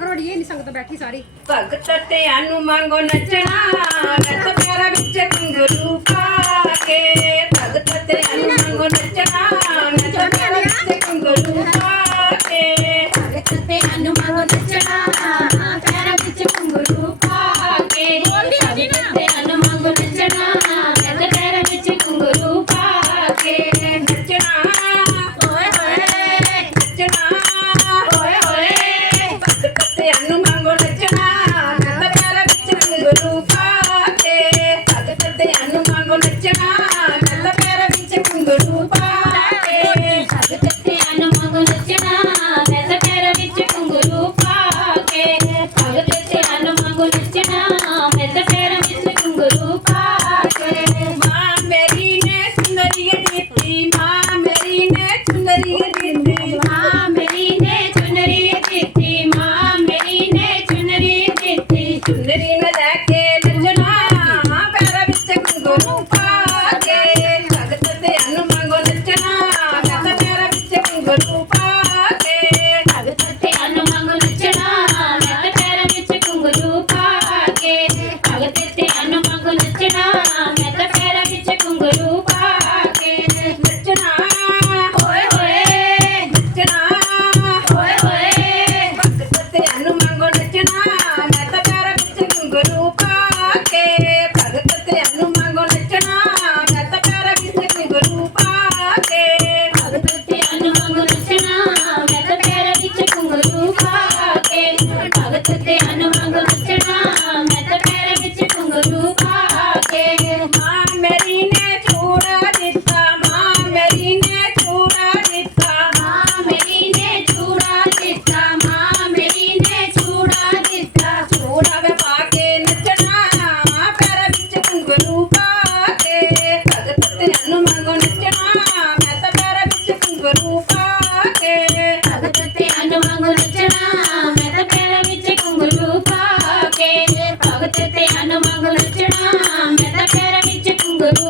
ਕਰੋੜੀਏ ਨਹੀਂ ਸੰਗਤ ਬੈਠੀ ਸਾਰੀ ਭਗਤ ਤੇ ਅਨੂ ਮੰਗੋ ਨੱਚਣਾ ਰਤ ਪਿਆਰਾ ਵਿੱਚ ਕੰਗਰੂ ਪਾ ਕੇ ਭਗਤ ਤੇ ਅਨੂ ਮੰਗੋ ਨੱਚਣਾ ਰਤ ਪਿਆਰਾ ਵਿੱਚ ਕੰਗਰੂ ਪਾ Yeah. Thank.